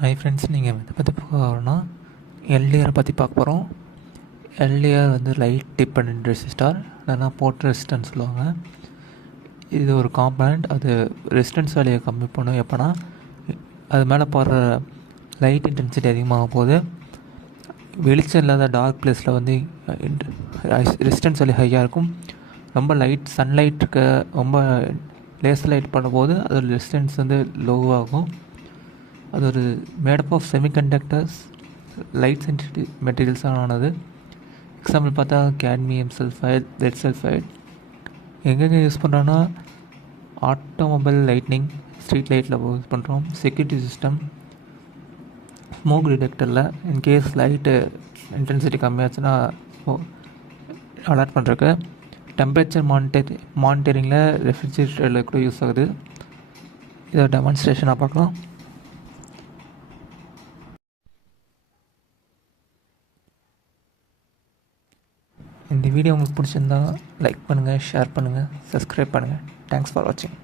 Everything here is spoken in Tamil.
ஹை ஃப்ரெண்ட்ஸ், நீங்கள் இதை பற்றி பார்க்க போகிறோன்னா எல்டிஆரை பற்றி பார்க்க போகிறோம். எல்டிஆர் வந்து லைட் டிபெண்டன்ட் ரெசிஸ்டார், இல்லைனா போர்ட் ரெசிஸ்டன்ஸ் சொல்லுவாங்க. இது ஒரு காம்பனண்ட். அது ரெசிஸ்டன்ஸ் வேலையை கம்மி பண்ணும். எப்போனா அது மேலே போடுற லைட் இன்டென்சிட்டி அதிகமாகும் போது வெளிச்சம் இல்லாத டார்க் பிளேஸில் வந்து ரெசிஸ்டன்ஸ் வேல்யூ ஹையாக இருக்கும். ரொம்ப லைட் சன்லைட் இருக்க ரொம்ப லேசர் லைட் பண்ணும்போது அதோட ரெசிஸ்டன்ஸ் வந்து லோவாகும். அது ஒரு made of semiconductors, light sensitive மெட்டீரியல்ஸாக ஆனது. எக்ஸாம்பிள் பார்த்தா கேட்மியம் சல்ஃபைட், லெட் சல்ஃபைட். எங்கெங்கே யூஸ் பண்ணுறோன்னா ஆட்டோமொபைல் லைட்னிங், ஸ்ட்ரீட் லைட்டில் யூஸ் பண்ணுறோம். செக்யூரிட்டி சிஸ்டம், ஸ்மோக் டிடெக்டரில் இன்கேஸ் லைட்டு இன்டென்சிட்டி கம்மியாச்சுன்னா அலர்ட் பண்ணுறக்கு. டெம்பரேச்சர் மானிட்டரிங்கில் ரெஃப்ரிஜிரேட்டரில் கூட யூஸ் ஆகுது. இதை டெமான்ஸ்ட்ரேஷனாக பார்க்கலாம். இந்த வீடியோ உங்களுக்கு பிடிச்சிருந்தா லைக் பண்ணுங்கள், ஷேர் பண்ணுங்கள், சப்ஸ்கிரைப் பண்ணுங்கள். தேங்க்ஸ் ஃபார் வாட்சிங்.